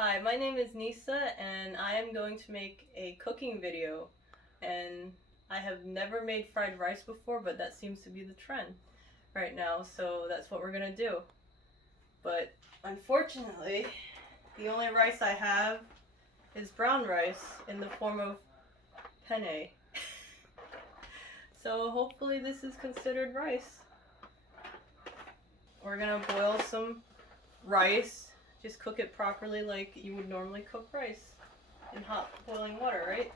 Hi, my name is Nisa and I am going to make a cooking video, and I have never made fried rice before, but that seems to be the trend right now, so that's what we're gonna do. But unfortunately, the only rice I have is brown rice in the form of penne. So hopefully this is considered rice. We're gonna boil some rice, just cook it properly like you would normally cook rice in hot boiling water, right?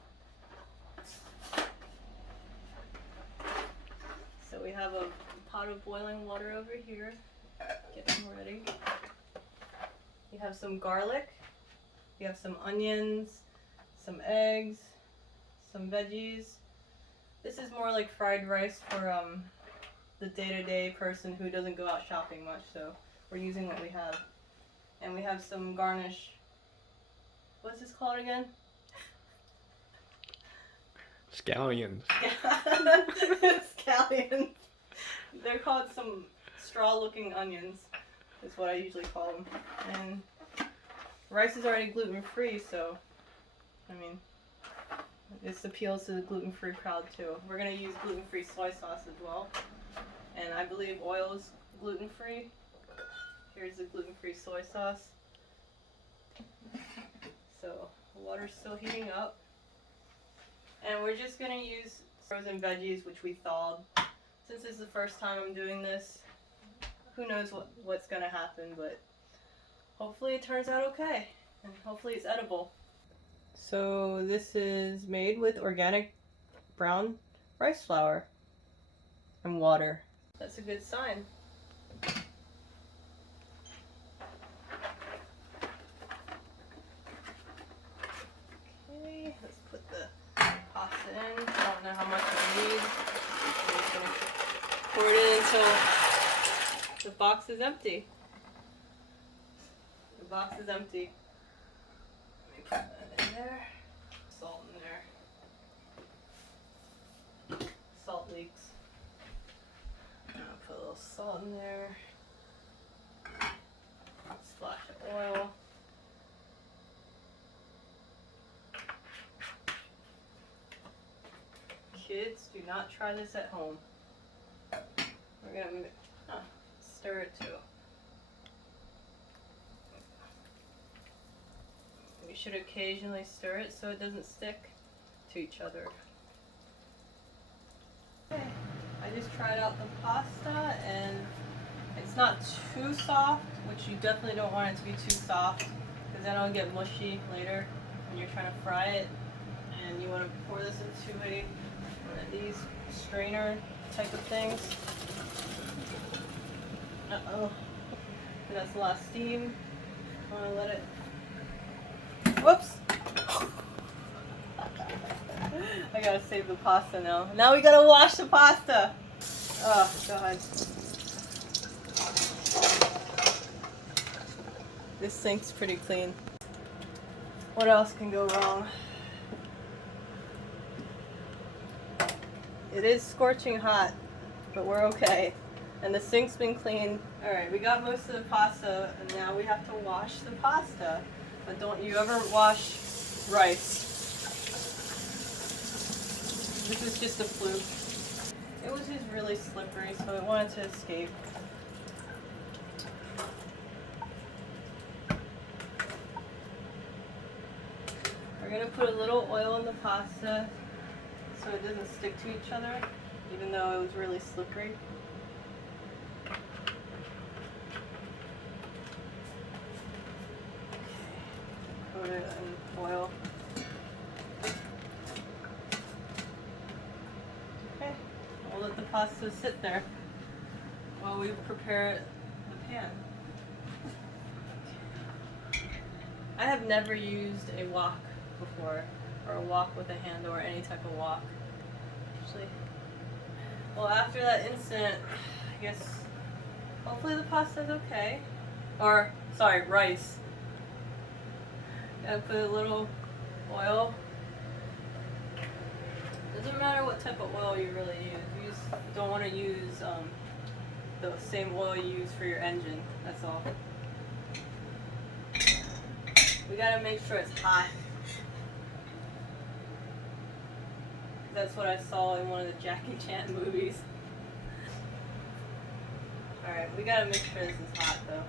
So we have a pot of boiling water over here, getting ready. You have some garlic, you have some onions, some eggs, some veggies. This is more like fried rice for the day-to-day person who doesn't go out shopping much, so we're using what we have. And we have some garnish. What's this called again? Scallions. Scallions. They're called some straw-looking onions, is what I usually call them. And rice is already gluten-free, so, I mean, this appeals to the gluten-free crowd too. We're going to use gluten-free soy sauce as well. And I believe oil is gluten-free. Here's the gluten-free soy sauce. So, the water's still heating up. And we're just going to use frozen veggies, which we thawed. Since this is the first time I'm doing this, who knows what's going to happen, but hopefully it turns out okay. And hopefully it's edible. So this is made with organic brown rice flour and water. That's a good sign. Okay, let's put the pasta in. I don't know how much it needs. I'm just gonna pour it in until the box is empty. The box is empty. Let me put that in there. Salt in there. Salt leaks. I'll put a little salt in there. Splash of oil. Kids, do not try this at home. We're gonna stir it too. We should occasionally stir it so it doesn't stick to each other. Okay, I just tried out the pasta and it's not too soft, which you definitely don't want it to be too soft because then it'll get mushy later when you're trying to fry it. And you want to pour this into one of these strainer type of things. Uh-oh. And that's a lot of steam. I want to let it... Whoops! I gotta save the pasta now. Now we gotta wash the pasta! Oh, God. This sink's pretty clean. What else can go wrong? It is scorching hot, but we're okay. And the sink's been cleaned. Alright, we got most of the pasta, and now we have to wash the pasta. But don't you ever wash rice. This was just a fluke. It was just really slippery, so it wanted to escape. We're going to put a little oil in the pasta so it doesn't stick to each other, even though it was really slippery. Put it in oil. Okay, we'll let the pasta sit there while we prepare the pan. I have never used a wok before, or a wok with a handle, or any type of wok. Actually, well, after that incident, I guess hopefully the pasta's okay. Or, sorry, rice. Gotta put a little oil. Doesn't matter what type of oil you really use. You just don't want to use the same oil you use for your engine. That's all. We got gotta make sure it's hot. That's what I saw in one of the Jackie Chan movies. Alright, we gotta make sure this is hot though.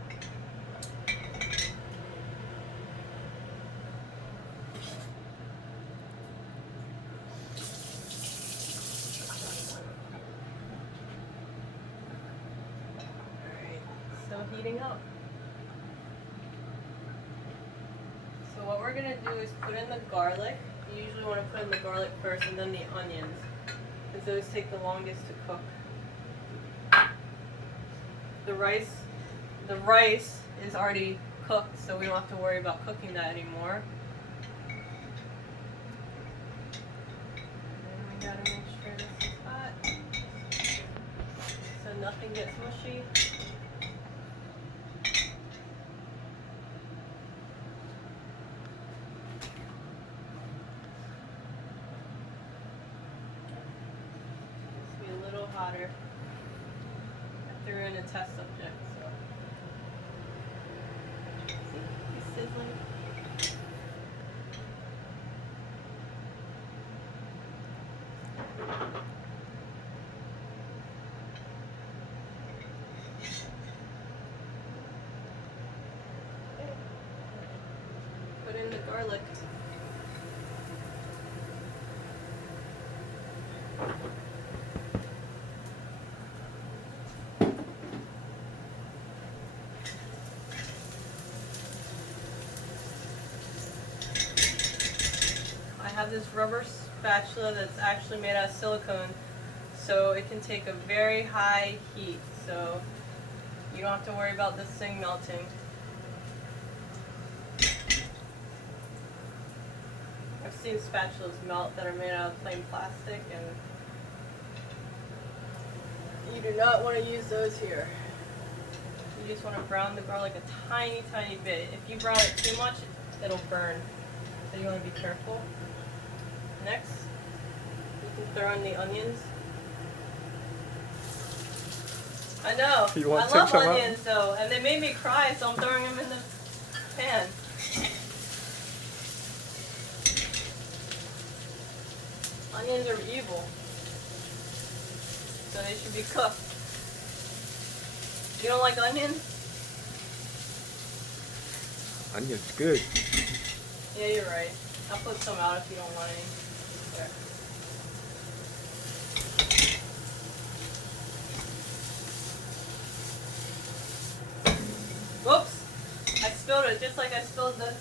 Alright, still heating up. So what we're gonna do is put in the garlic. You usually want to put in the garlic first and then the onions, because those take the longest to cook. The rice is already cooked, so we don't have to worry about cooking that anymore. And we gotta make sure this is hot, so nothing gets mushy. Needs to be a little hotter. I threw in a test subject, so. See, he's sizzling. Put in the garlic. I have this rubber spatula that's actually made out of silicone, so it can take a very high heat, so you don't have to worry about this thing melting. I've seen spatulas melt that are made out of plain plastic, and you do not want to use those here. You just want to brown the garlic a tiny, tiny bit. If you brown it too much, it'll burn, so you want to be careful. Next, you can throw in the onions. I know, You want I love some out? onions though, and they made me cry, so I'm throwing them in the pan. Onions are evil, so they should be cooked. You don't like onions? Onion's good. Yeah, you're right. I'll put some out if you don't want any. There. Whoops! I spilled it just like I spilled the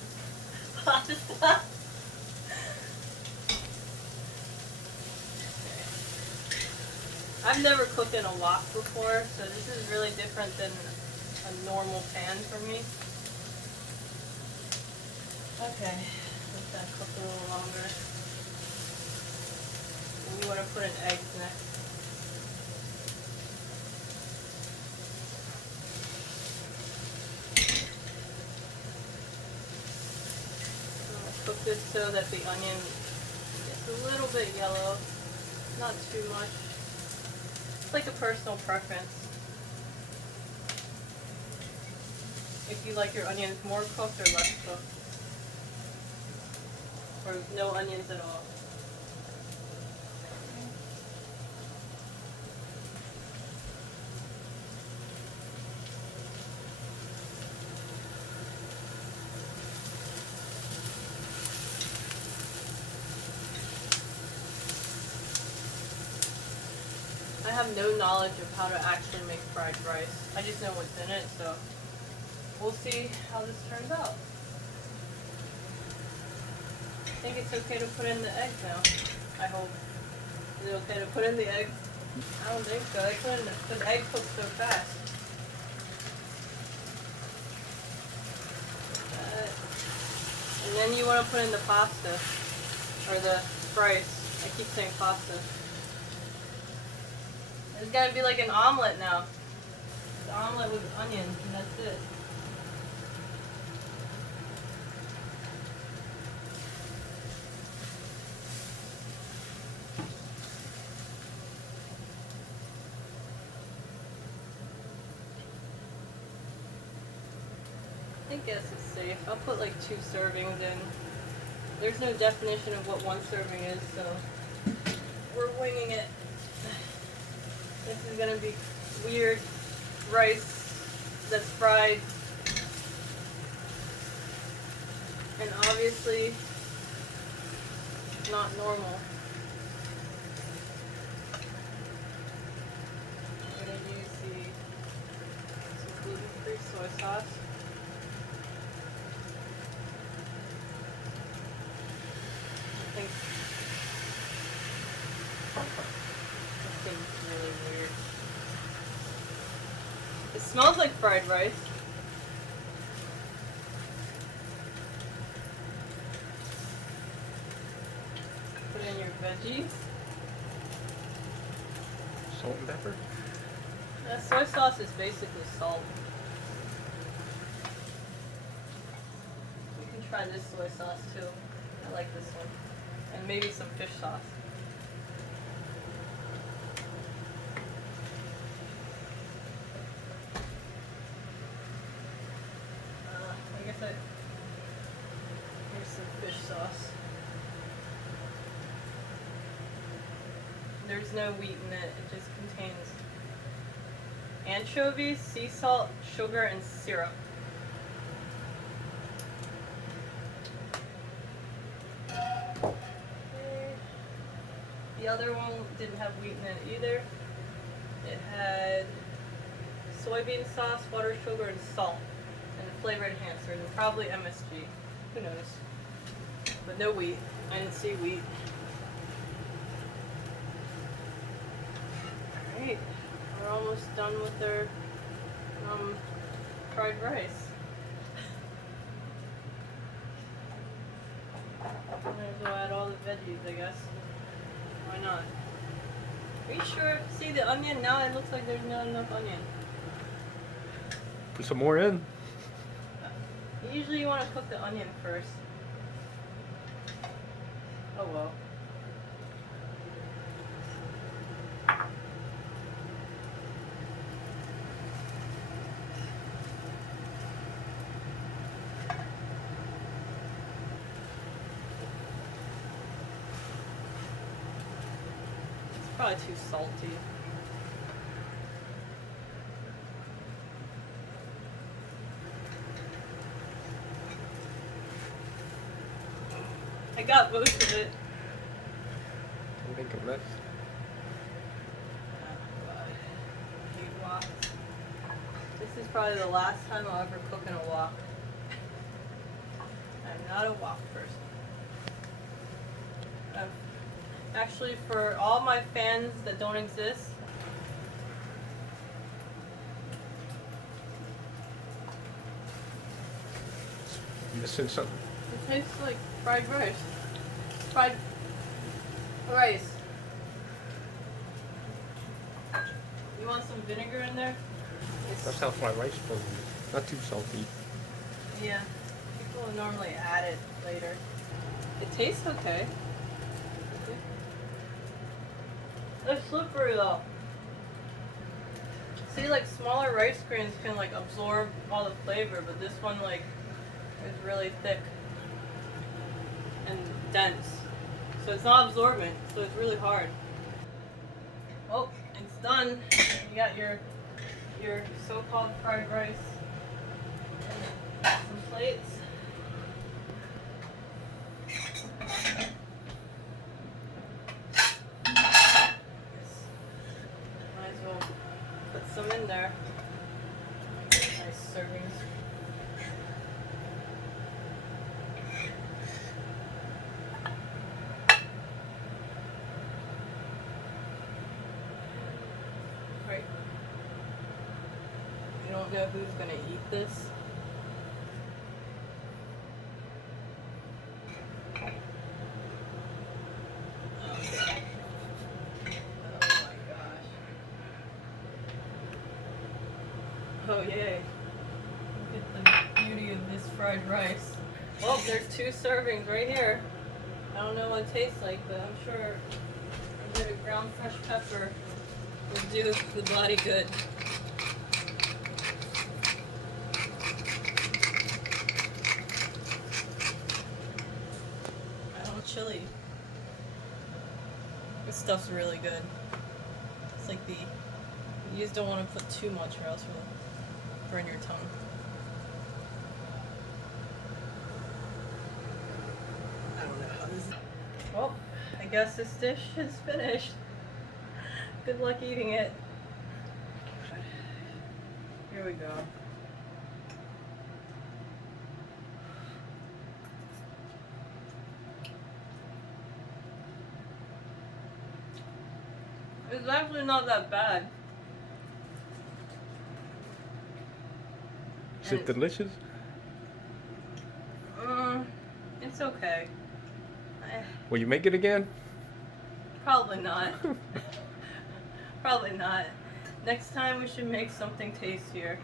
pasta. I've never cooked in a wok before, so this is really different than a normal pan for me. Okay, let that cook a little longer. And you want to put in eggs next. Cook this so that the onion gets a little bit yellow, not too much. It's like a personal preference. If you like your onions more cooked or less cooked, or no onions at all. I have no knowledge of how to actually make fried rice. I just know what's in it, so we'll see how this turns out. I think it's okay to put in the eggs now. I hope. Is it okay to put in the eggs? I don't think so. I couldn't, because the egg cooks so fast. And then you want to put in the pasta, or the rice. I keep saying pasta. It's gonna be like an omelet now. It's an omelet with onions, and that's it. I think this is safe. safe. I'll put like 2 servings in. There's no definition of what 1 serving is, so we're winging it. This is gonna be weird rice that's fried. And obviously not normal. I'm gonna use some gluten-free soy sauce. I think this thing's really weird. It smells like fried rice. Put in your veggies. Salt and pepper. Soy sauce is basically salt. You can try this soy sauce too. I like this one. And maybe some fish sauce. I guess here's some fish sauce. There's no wheat in it. It just contains anchovies, sea salt, sugar, and syrup. The other one didn't have wheat in it either. It had soybean sauce, water, sugar, and salt, and a flavor enhancer, and probably MSG. Who knows? But no wheat. I didn't see wheat. Alright, we're almost done with our fried rice. Might as well add all the veggies, I guess. Why not? Are you sure? See the onion? Now it looks like there's not enough onion. Put some more in. Usually you want to cook the onion first. Oh well. Probably too salty. I got most of it. I think of this. Hate woks. This is probably the last time I'll ever cook in a wok. I'm not a wok person. Actually, for all my fans that don't exist, Missing something. it tastes like fried rice. Fried rice. You want some vinegar in there? That's how fried rice is supposed to be. Not too salty. Yeah. People normally add it later. It tastes okay. It's slippery though. See, like smaller rice grains can like absorb all the flavor, but this one like is really thick and dense. So it's not absorbent, so it's really hard. Oh, it's done. You got your so-called fried rice. And some plates. Put some in there. Nice servings. Right. You don't know who's gonna eat this? Oh yay. Look at the beauty of this fried rice. Well, there's 2 servings right here. I don't know what it tastes like, but I'm sure a bit of ground fresh pepper will do the body good. chili. This stuff's really good. It's like you just don't want to put too much or else it'll burn your tongue. I don't know how this is. Well, I guess this dish is finished. Good luck eating it. Here we go. It's actually not that bad. Is it delicious? It's okay. Will you make it again? Probably not. Probably not. Next time we should make something tastier.